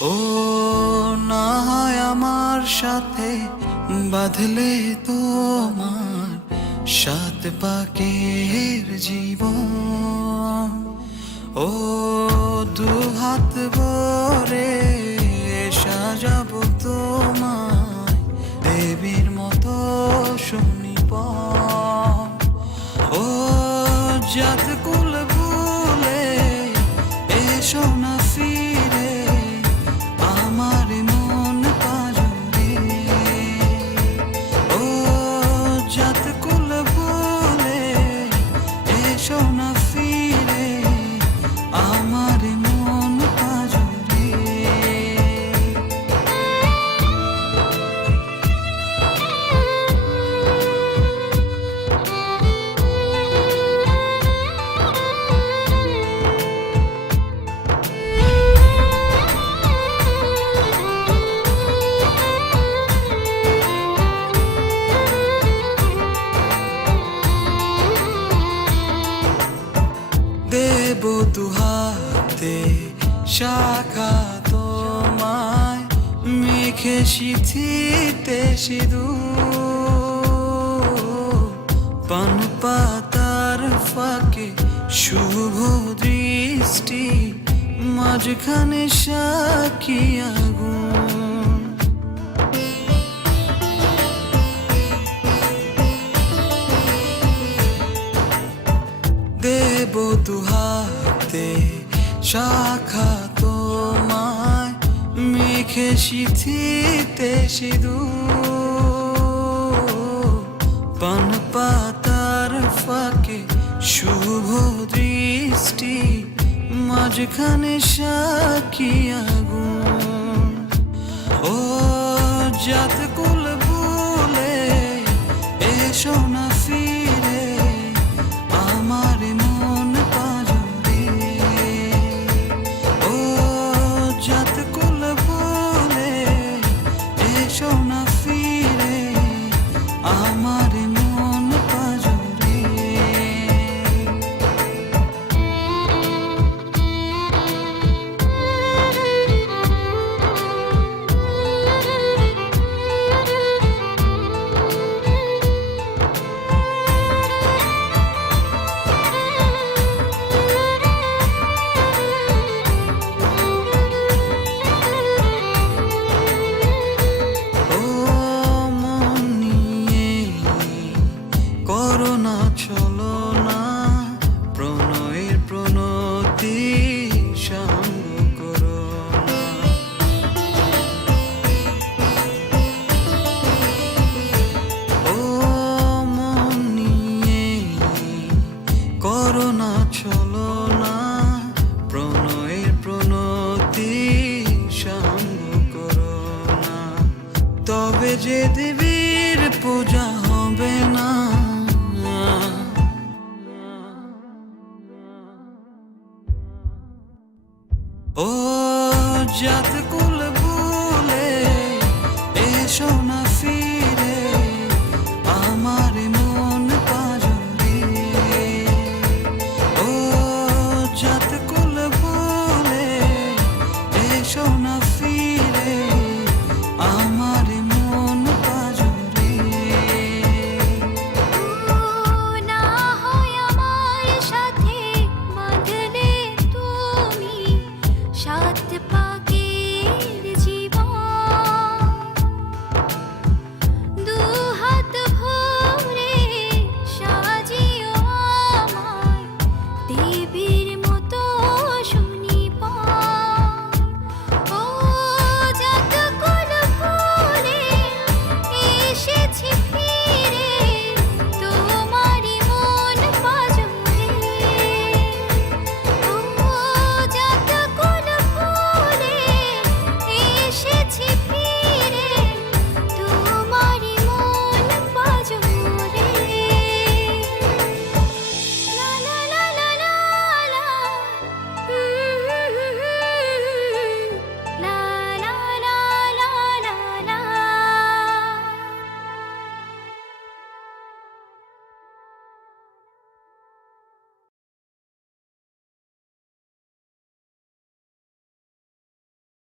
ও না হয় আমার সাথে বাঁধলে তোমার সাত পাকের জীবন। ও দু হাত ভরে সাজাবো তোমায় দেবীর মতো শুনিব। ও জাত কুল ভুলে এসো না ফিরে আমার মন পাজরে। ও জাত কুল ভুলে এসো না ফিরে আমার মন পাজরে। দেব দুহাতে শাখা তোমায় মেখে সিথিতে সিঁদুর। পান পাতার ফাঁকে শুভ দৃষ্টি মাঝখানে সাক্ষী আগুন। দেব দুহাতে শাখা তোমায় মেখে সিথিতে সিঁদুর। পান পাতার ফাঁকে শুভ দৃষ্টি মাঝখানে সাক্ষী আগুন। ও জাত কুল ভুলে এসো না ফিরে আমার মন পাজরে। ও জাত কুল ভুলে এসো না ফিরে আমার মন পাজরে। ও মন নিয়ে করো না চলো না প্রণয়ের প্রণতি সঙ্গ করো না। ও মন নিয়ে করো না চলো না প্রণয়ের প্রণতি সঙ্গ করো না। তবে যে দেবীর পূজা হবে না। ও জাত